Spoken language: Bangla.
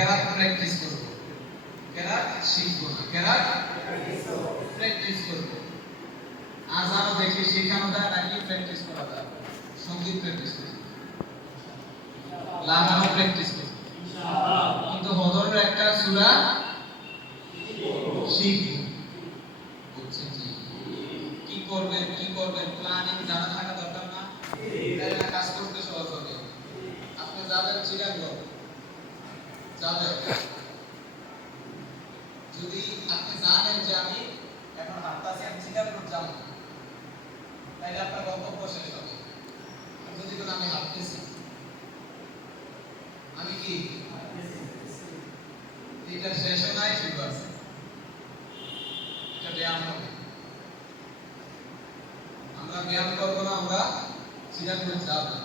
কেরাত প্র্যাকটিস করব, কেরাত শিখবো না, কেরাত প্র্যাকটিস করব। আজানও দেখি শেখানো যায় নাকি প্র্যাকটিস করা যায়? সঙ্গীত প্র্যাকটিস করব, লাগানো প্র্যাকটিস করব, কিন্তু হজরের একটা সূরা শিখব। বুঝছেন কি? কি করবেন প্ল্যানিং জানা থাকা দরকার না? তাহলে কাজ করতে সহজ হবে। আপনি যাবেন চিরাঙ্গন, যাবেন, যদি আপনি জানেন যে আমি এখন হাঁটতাছি, আমি চিরাঙ্গন যাবো, তাহলে আপনার গন্তব্য শেষ হবে। যদি কোনো আমি হাঁটতেছি, আমি কি এটা শেষ নাই, শুরু আছে, এটা ব্যায়াম হবে। আমরা ব্যায়াম করবো না, আমরা চিরাঙ্গন যাব না।